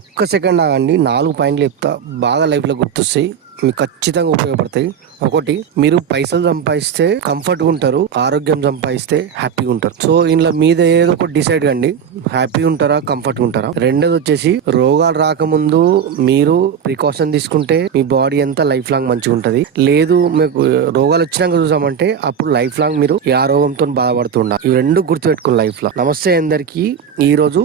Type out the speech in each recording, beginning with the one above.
ఒక్క సెకండ్ ఆగండి, 4 పాయింట్లు చెప్తా, బాగా లైఫ్లో గుర్తొస్తాయి, మీకు ఖచ్చితంగా ఉపయోగపడతాయి. ఒకటి, మీరు పైసలు సంపాదిస్తే కంఫర్ట్గా ఉంటారు, ఆరోగ్యం సంపాదిస్తే హ్యాపీగా ఉంటారు. సో ఇందులో మీద ఏదో ఒకటి డిసైడ్ కండి, హ్యాపీగా ఉంటారా కంఫర్ట్గా ఉంటారా. రెండోది వచ్చేసి, రోగాలు రాకముందు మీరు ప్రికాషన్ తీసుకుంటే మీ బాడీ అంతా లైఫ్ లాంగ్ మంచిగా ఉంటుంది. లేదు మీకు రోగాలు వచ్చినాక చూసామంటే అప్పుడు లైఫ్ లాంగ్ మీరు ఆ రోగంతో బాధపడుతుండాలి. ఇవి రెండు గుర్తుపెట్టుకుని లైఫ్ లో. నమస్తే అందరికి, ఈ రోజు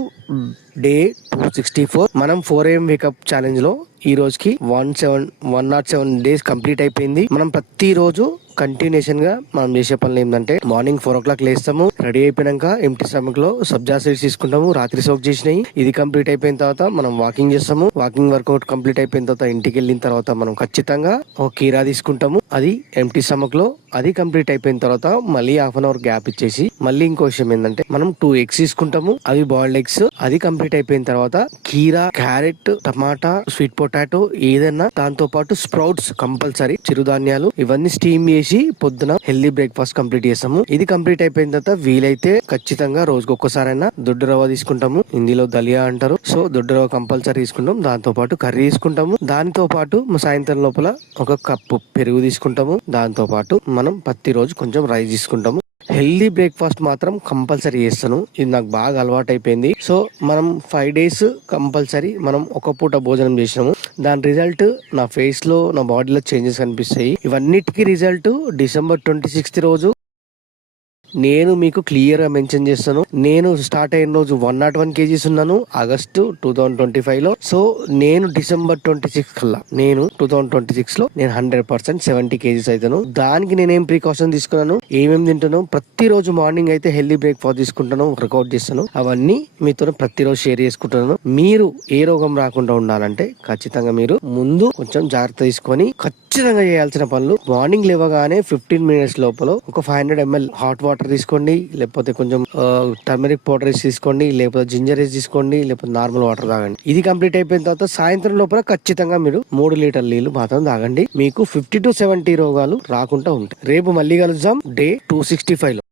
డే 264. మనం 4 AM వేకప్ ఛాలెంజ్ లో ఈ రోజుకి 107 డేస్ కంప్లీట్ అయిపోయింది. మనం ప్రతి రోజు కంటిన్యూషన్ గా మనం చేసే పనులు ఏంటంటే, మార్నింగ్ 4 o'clock లేస్తాము, రెడీ అయిపోయినాక ఎంటీ స్టమక్ లో సబ్జా సీడ్స్ తీసుకుంటాము, రాత్రి సోక్ చేసినాయి. ఇది కంప్లీట్ అయిపోయిన తర్వాత మనం వాకింగ్ చేస్తాము. వాకింగ్ వర్కౌట్ కంప్లీట్ అయిపోయిన తర్వాత ఇంటికి వెళ్ళిన తర్వాత మనం ఖచ్చితంగా ఒక కీరా తీసుకుంటాము, అది ఎంటీ స్టమక్ లో. అది కంప్లీట్ అయిపోయిన తర్వాత మళ్ళీ హాఫ్ అన్ అవర్ గ్యాప్ ఇచ్చేసి మళ్ళీ ఇంకో విషయం ఏంటంటే, మనం 2 eggs తీసుకుంటాము, అవి బాయిల్డ్ ఎగ్స్. అది కంప్లీట్ అయిపోయిన తర్వాత కీరా, క్యారెట్, టమాటా, స్వీట్ పొటాటో ఏదైనా, దాంతో పాటు స్ప్రౌట్స్ కంపల్సరీ, చిరుధాన్యాలు, ఇవన్నీ స్టీమ్ చేసి పొద్దున హెల్దీ బ్రేక్ఫాస్ట్ కంప్లీట్ చేస్తాము. ఇది కంప్లీట్ అయిపోయిన తర్వాత వీలైతే ఖచ్చితంగా రోజుకి ఒక్కసారైనా దొడ్డు రవ్వ తీసుకుంటాము, హిందీలో దలియా అంటారు. సో దొడ్డు రవ్వ కంపల్సరీ తీసుకుంటాం. దాంతో పాటు కర్రీ తీసుకుంటాము. దానితో పాటు సాయంత్రం లోపల ఒక కప్పు పెరుగు తీసుకుంటాము. దాంతో పాటు మనం ప్రతిరోజు కొంచెం రైస్ తీసుకుంటాము. హెల్దీ బ్రేక్ఫాస్ట్ మాత్రం కంపల్సరీ చేస్తాను, ఇది నాకు బాగా అలవాటు అయిపోయింది. సో మనం 5 days కంపల్సరీ మనం ఒక పూట భోజనం చేసినాము. దాని రిజల్ట్ నా ఫేస్ లో, నా బాడీలో చేంజెస్ కనిపిస్తాయి. ఇవన్నిటికీ రిజల్ట్ December 26th రోజు నేను మీకు క్లియర్ గా మెన్షన్ చేస్తాను. నేను స్టార్ట్ అయిన రోజు 101 kgs ఉన్నాను, ఆగస్టు 2025 లో. సో నేను December 26 కల్లా, నేను 2026 లో నేను 100% 70 kgs అవుతాను. దానికి నేనేం ప్రికాషన్ తీసుకున్నాను, ఏమేమి తింటాను, ప్రతిరోజు మార్నింగ్ అయితే హెల్దీ బ్రేక్ఫాస్ట్ తీసుకుంటాను, వర్కౌట్ చేస్తాను, అవన్నీ మీతో ప్రతిరోజు షేర్ చేసుకుంటున్నాను. మీరు ఏ రోగం రాకుండా ఉండాలంటే ఖచ్చితంగా మీరు ముందు కొంచెం జాగ్రత్త తీసుకొని ఖచ్చితంగా చేయాల్సిన పనులు, మార్నింగ్ లేవగానే 15 minutes లోపల ఒక 500 ml హాట్ వాటర్ తీసుకోండి, లేకపోతే కొంచెం టర్మరిక్ పౌడర్ వేసి తీసుకోండి, లేకపోతే జింజర్ వేసి తీసుకోండి, లేకపోతే నార్మల్ వాటర్ తాగండి. ఇది కంప్లీట్ అయిపోయిన తర్వాత సాయంత్రం లోపల ఖచ్చితంగా మీరు 3 లీటర్ల నీళ్లు మాత్రం తాగండి. మీకు 50 to 70 రోగాలు రాకుండా ఉంటాయి. రేపు మళ్ళీ కలుద్దాం డే 265 లో.